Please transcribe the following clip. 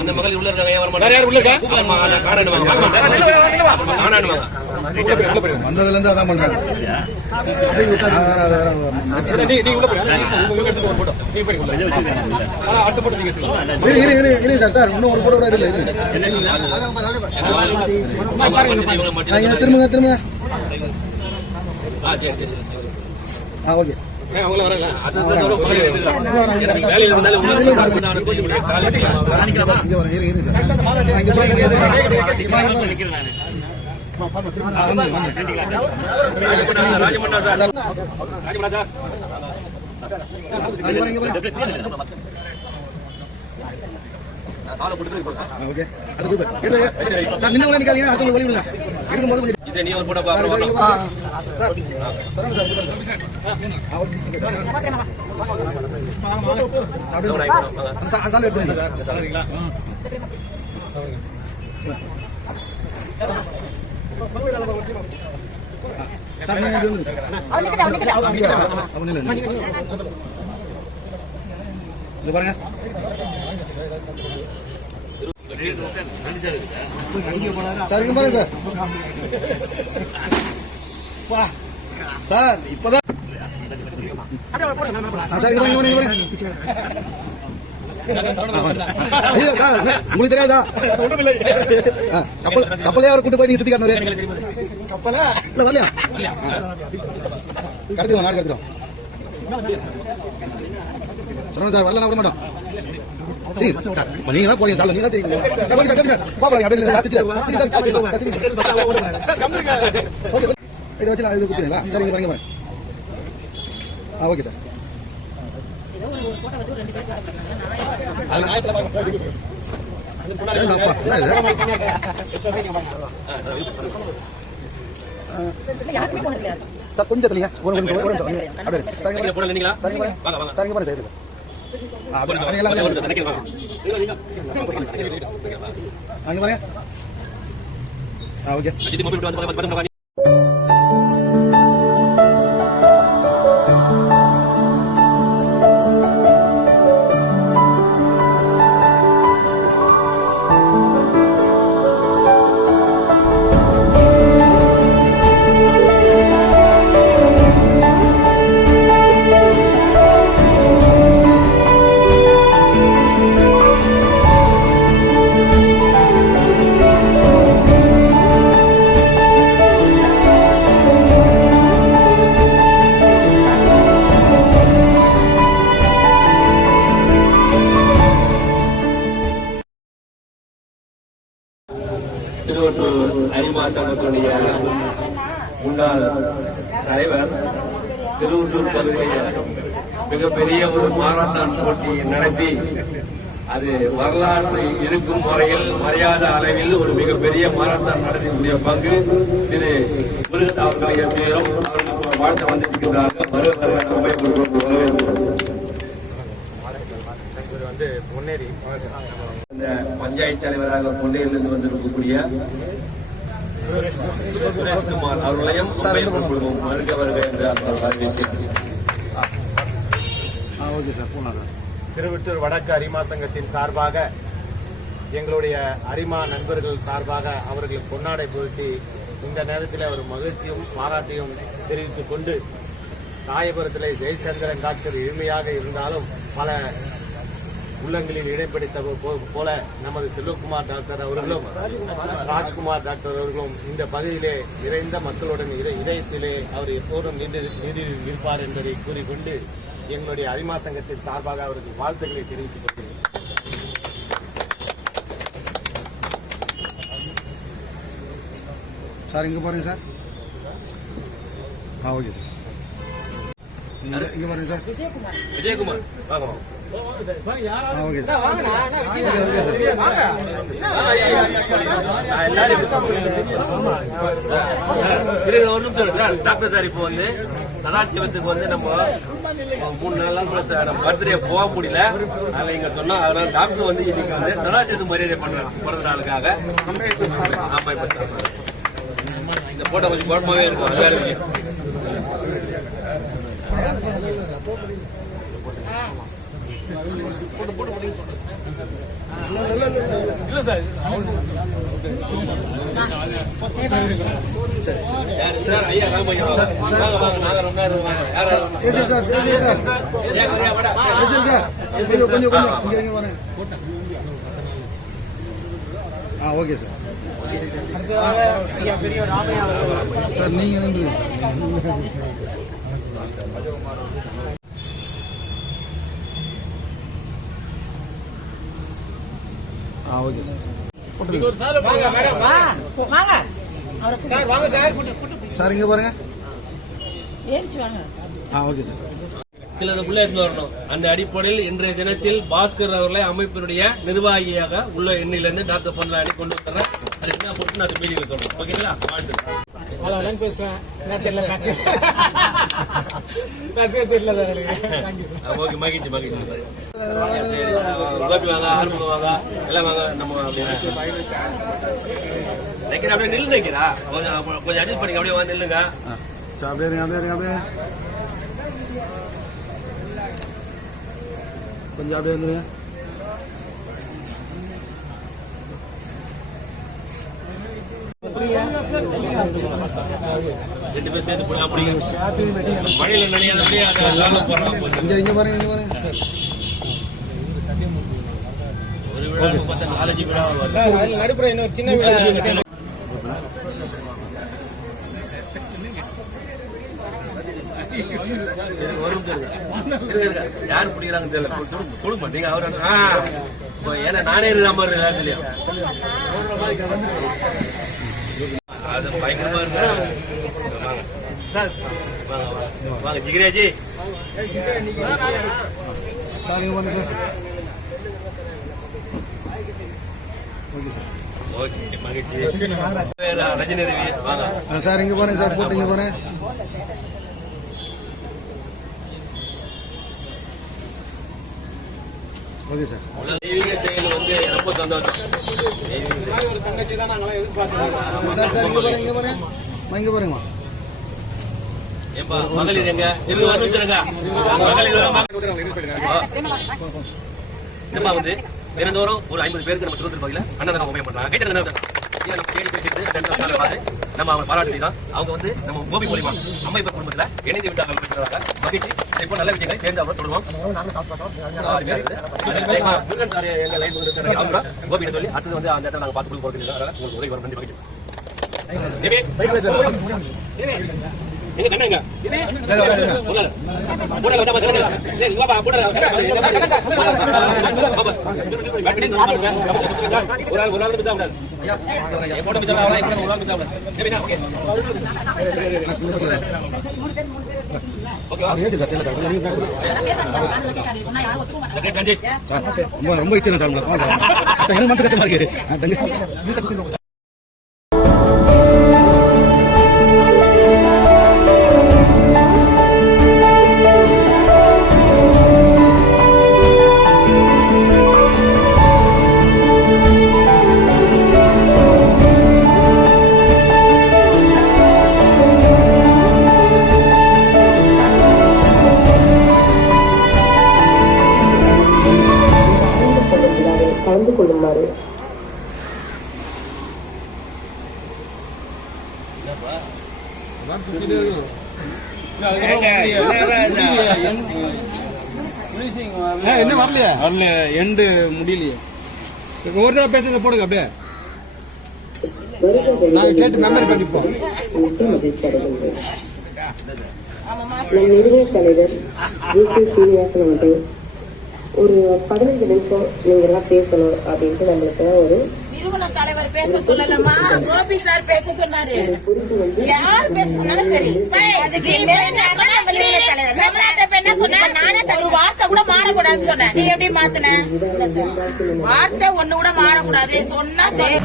அந்த மகளிர் உள்ள இருக்காங்க. யார் உள்ள இருக்கா? வந்ததுல இருந்து அதான் பண்றாங்க. சார் இன்னும் ஒரு போட்டோ கூட இல்லை. திரும்புங்க திரும்புங்க. ஓகே அவங்கள வரல. பாருங்க சார், இங்க பாருங்க சார். சார் இப்பதான் உங்களுக்கு தெரியாதா? கப்பலே அவரை கூட்டு போய் நீங்க சுத்தி காட்டினாரு. கப்பலா இல்ல வரலையா? கடத்திடுவோம், நாடு கடத்திடுவோம். சொல்லுங்க சார், வரல விட மாட்டோம். நீங்க தான் போறீங்க சார், நீங்க தான் தெரியுங்க. இதை வச்சு இது கொடுத்துருங்களா? சரிங்க பாருங்க பாருங்க. Okay sir. கொஞ்சம் தெரியுங்க. ஓகே திருவொற்றூர் அரிமாத்தங்கத்துடைய முன்னாள் தலைவர் திருவொற்றூர் பகுதியில் மிகப்பெரிய ஒரு மாரத்தான் போட்டி நடத்தி அது வரலாற்று இருக்கும் முறையில் மரியாதை அளவில் ஒரு மிகப்பெரிய மாரத்தான் நடத்தக்கூடிய பங்கு திரு முருகன் அவர்களை பேரும் அவர்களுக்கு வாழ்த்து வந்திருக்கிறார்கள். வருவர்கள் அமைப்பு இந்த பஞ்சாயத்து தலைவராக பொன்னையிலிருந்து வந்திருக்கக்கூடிய சுரேஷ்குமார் அவர்களையும் வருக வருக என்று அவர் அறிவித்தார். திருவொற்றூர் வடக்கு அரிமா சங்கத்தின் சார்பாக எங்களுடைய அரிமா நண்பர்கள் சார்பாக அவர்களுக்கு பொன்னாடை பொருத்தி இந்த நேரத்தில் ஒரு மகிழ்ச்சியும் பாராட்டியும் தெரிவித்துக் கொண்டு ராயபுரத்திலே ஜெயச்சந்திரன் டாக்டர் எளிமையாக இருந்தாலும் பல உள்ளங்களில் இடைப்பிடித்த போல நமது செல்வகுமார் டாக்டர் அவர்களும் ராஜ்குமார் டாக்டர் அவர்களும் இந்த பகுதியிலே நிறைந்த மக்களுடன் இதயத்திலே அவர் எப்போதும் இருப்பார் என்பதை கூறிக்கொண்டு எங்களுடைய அரிமா சங்கத்தின் சார்பாக அவருக்கு வாழ்த்துக்களை தெரிவித்துக் கொள்கிறேன். சார் இங்க பாருங்க சார். Okay sir. இங்க பாருங்க சார். விஜயகுமார் டாக்டர் சார் இப்போ வந்து சதாசிவத்துக்கு வந்து நம்ம 3-4 நாள் நம்ம பர்த்டே போக முடியல. அதில் இங்க சொன்னா அதனால டாக்டர் வந்து இன்னைக்கு வந்து சதாசிவத்துக்கு மரியாதை பண்றாங்க பிறந்த நாளுக்காக. இந்த போட்டோ கொஞ்சம் குழப்பமாவே இருக்கும். அது வேற விஷயம். சார் ஐயா ராமையா வாங்க வாங்க நாங்க ரொம்ப நேரம் வாங்க யாரா ஏசி சார் கொஞ்சம் இங்க வரேன். Okay sir. பெரிய ராமையா சார் நீங்க நின்று ஓகே சார். சார் வாங்க சார் சார் இங்க பாருங்க. வாங்க. Okay sir. சில புள்ள இருந்து வரணும். அந்த அடிப்படையில் இன்றைய தினத்தில் பாஸ்கர் அவர்களை அமைப்பினுடைய நிர்வாகியாக உள்ள எண்ணிலிருந்து டாக்டர் பொன்லாடி கொண்டு வந்துடுறேன். அது என்ன பொறுத்து நான் மீடியில் சொல்றேன். ஓகேங்களா? வாழ்த்து. பேசுவேன் தெரியல பேசவே தெரியல சார். ஓகே மகிழ்ச்சி மகிழ்ச்சி. கோபி வாங்க, ஆறுமுகம் வாங்க, எல்லாம் வாங்க. நம்ம நினைக்கிறேன் அப்படியே நில்லு நினைக்கிறா கொஞ்சம் அட்ஜஸ்ட் பண்ணி அப்படியே வந்து நில்லுங்க. சார் அப்படியே இருங்க. கொஞ்சம் அப்படியே இருந்துங்க. ரெண்டு பேரும் சேர்ந்து போனா அப்படிங்க மழையில நினையாதபடியே போடுறாங்க. இங்க பாருங்க. ஒரு விழா பார்த்தா 4-5 விழா சார் நடுப்புற இன்னொரு சின்ன விழா யாரு பிடிக்கிறாங்க தெரியல. கொடுக்க மாட்டீங்க அவரு. ஏன்னா நானே நம்பர் இல்லையா அது பயங்கரமா இருக்கு. வாங்க ஜிகிராஜி. சார் இங்க பாருங்க சார். Okay sir. ஓகே மகிழ்ச்சி. ரஜினி ரவி வாங்க. சார் இங்க பாருங்க சார். போட்டு இங்க பாருங்க. Okay sir. தெய்வீக செயல் வந்து ரொம்ப சந்தோஷம். ஒரு தங்கச்சி தான் நாங்களாம் எதிர்பார்த்தோம். சார் இங்க பாருங்க. ஏப்பா மகளிர் எங்க இருந்து வந்துருங்க. மகளிர் என்னப்பா வந்து தினந்தோறும் ஒரு 50 பேருக்கு நம்ம திருவத்தூர் பகுதியில் அன்னதானம் உபயோகம் பண்றாங்க. கேட்டு பேசிட்டு நம்ம அவங்க பாராட்டி தான் அவங்க வந்து நம்ம கோபி மூலியமா அம்மைப்பர் குடும்பத்தில் இணைந்து விட்டாங்க. மகிழ்ச்சி. இப்போ நல்ல விஷயங்களை சேர்ந்து அவங்க தொடருவோம். கோபியை சொல்லி அடுத்தது வந்து அந்த இடத்துல நாங்கள் பார்த்து கொடுக்க உங்களுக்கு உதவி வரும். நன்றி மகிழ்ச்சி. எங்க தண்ணங்க ரொம்ப இச்சை சார். எனக்கு மனசு கஷ்டமா இருக்கு. கலந்து கொள்ளுமாறு என்ன வரலையா? வரல. எண்டு முடியலையே. ஒரு தடவை பேசுங்க. போடுங்க அப்படியே. நாங்க கேட்டு மெமரி பண்ணிப்போம். நம் நிறுவன தலைவர் ஜே.கே. சீனிவாசன் அவர்கள் ஒரு 15 நிமிஷம் நீங்க எல்லாம் பேசணும் அப்படின்ட்டு நம்மளுக்கு ஒரு நிறுவன தலைவர் பேச சொல்லலாமா? கோபி சார் பேச சொன்னாரு. யார் பேசுனாலும் சரி. அதுக்கு நானே ஒரு வார்த்தை கூட மாறக்கூடாதுன்னு சொன்னேன். நீ எப்படி மாத்தின? வார்த்தை ஒண்ணு கூட மாறக்கூடாது சொன்னா சரி.